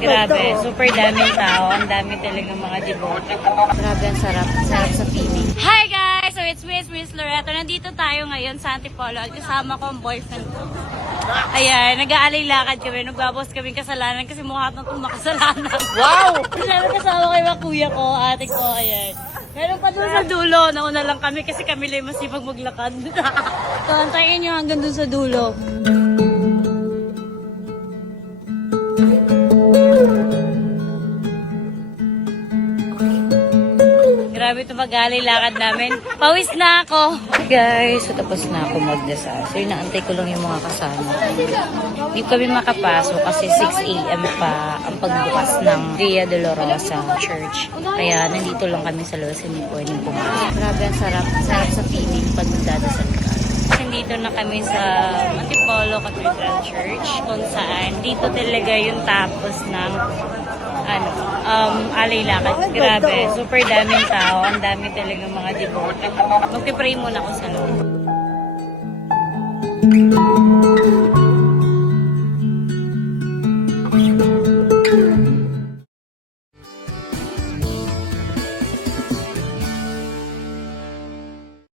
Grabe, super daming tao. Ang dami talagang mga devote. Grabe, ang sarap. Sarap sa feeling. Hi guys! So it's Miss Loreto. Nandito tayo ngayon sa Antipolo at kasama ko ang boyfriend ko. Ayan, nag-aalay-lakad kami. Nagbabos kami kasalanan kasi mukha nang itong makasalanan. Wow! Siyempre kasama ko yung kuya ko, ate ko, ayan. Meron pa doon sa dulo. Nauna lang kami kasi kami lang masipag maglakad. So, antayin nyo hanggang doon sa dulo. Grabe ito mag-alay-lakad namin. Pawis na ako. Guys, so tapos na ako magdasal. So, inaantay ko lang yung mga kasama. Hindi kami makapasok kasi 6 a.m. pa ang pagbukas ng Via Dolorosa Church. Kaya nandito lang kami sa loob, hindi pwedeng pumasok. Grabe, ang sarap. Sarap sa feeling pag magdadasal ka. Nandito na kami sa Antipolo Cathedral Church kung saan dito talaga yung tapos ng alay-lakad. Grabe, super daming tao. Ang dami talagang mga devote. Magpipray muna ako sa loob.